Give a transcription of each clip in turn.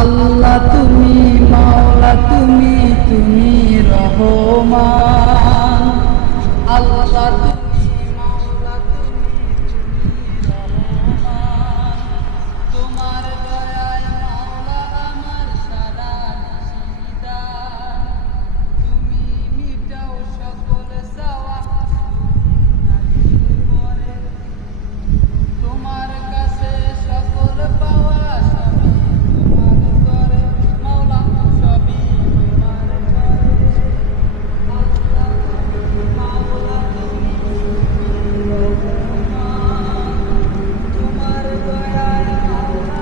আল্লাহ তুমি মাওলা তুমি তুমি রহমান। আল্লাহ তুমি মাওলা তুমি তুমি রহমান। তোমার দয়ায় মাওলা আমার সারা নিশিদান। তুমি মিটাও সকল চাওয়া পরে। তোমার কাছে সকল পাওয়া সবই তোমার তরে মাওলা সবই তোমার তরে। আল্লাহ তুমি মাওলা তুমি রহমান। তোমার দয়ায় মাওলা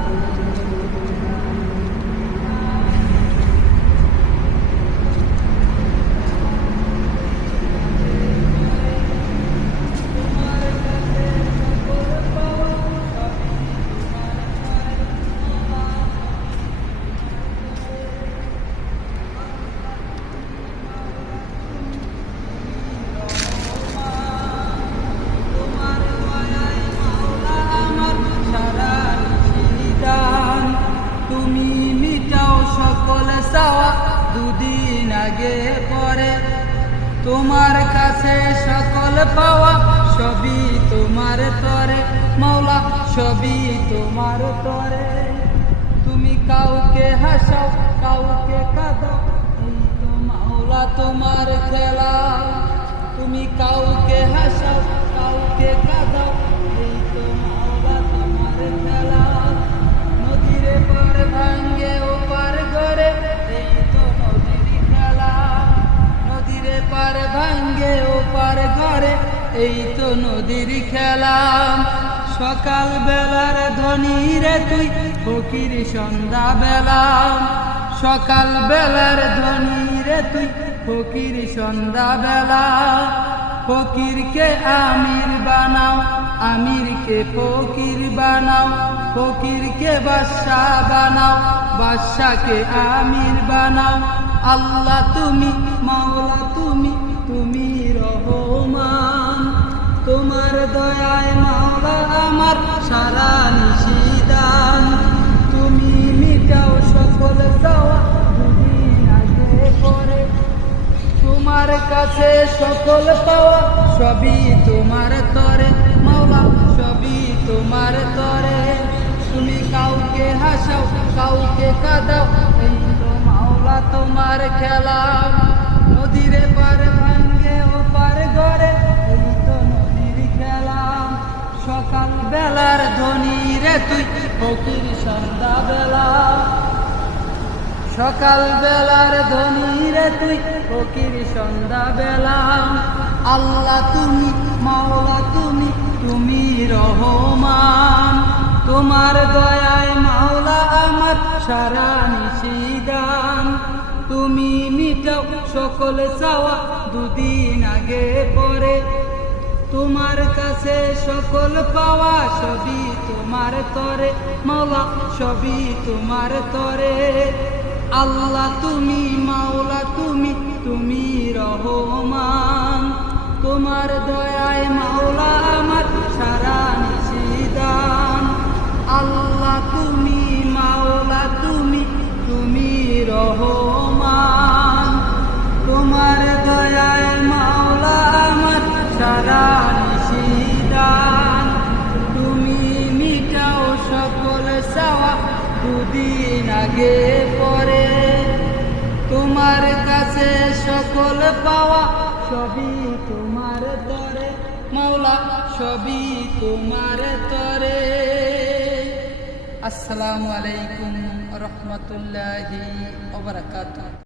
তুমি মিটাও সকল চাওয়া দুদিন আগে পরে। তোমার কাছে সকল পাওয়া সবই তোমার তরে মাওলা সবই তোমার তরে। তুমি কাউকে হাসাও কাউকে কাঁদাও এই তো মাওলা তোমার খেলা। তুমি কাউকে হাসাও কাউকে কাঁদাও এই তো মাওলা তোমার খেলা। নদীর পার ভাঙ্গে ও পার করে এই তো নদীর খেলা। নদীর পার ভাঙ্গে ও পার করে এই তো নদীর খেলা। সকাল বেলার ধ্বনি রে তুই ফকির সন্ধ্যা বেলা। সকাল বেলার ধ্বনি রে তুই ফকির সন্ধ্যা বেলা। ফকিরকে আমির বানাও আমিরকে ফকির বানাও। ফকিরকে বাদশা বানাও বাদশাকে আমির বানাও। আল্লাহ তুমি মাওলা তুমি তুমি রহমান। তোমার দয়ায় মাওলা আমার সারা নিশিদান। তুমি মিটাও সকল চাওয়া দুদিন আগে পরে। তোমার কাছে সকল পাওয়া সবই তোমার তরে মাওলা সবই তোমার তরে। তুমি কাউকে হাসাও কাউকে কাঁদাও এই তো মাওলা তোমার খেলা। নদীর পার ভাঙ্গে ও পার গড়ে এই তো নদীর খেলা। সকাল বেলার ধ্বনি রে তুই ফকির সন্ধ্যা বেলা। সকাল বেলার ধ্বনি রে তুই ফকির সন্ধ্যা বেলা। আল্লাহ তুমি মাওলা তুমি তুমি রহমান। তোমার দয়ায় মাওলা আমার সারা নিশিদান। তুমি মিটাও সকল চাওয়া দুদিন আগে পরে। তোমার কাছে সকল পাওয়া সবই তোমার তরে মাওলা সবই তোমার তরে। আল্লাহ তুমি মাওলা তুমি তুমি রহমান। তোমার দয়ায় মাওলা আমার সারা নিশিদান। আল্লাহ তুমি মাওলা তুমি তুমি রহমান। তোমার দয়ায় মাওলা আমার সারা নিশিদান। তুমি মিটাও সকল চাওয়া দুদিন আগে পরে। তোমার কাছে সকল পাওয়া সবই তোমার তরে মাওলা সবই তোমার তরে। আসসালামু আলাইকুম রহমতুল্লাহি ওয়া বারাকাতুহু।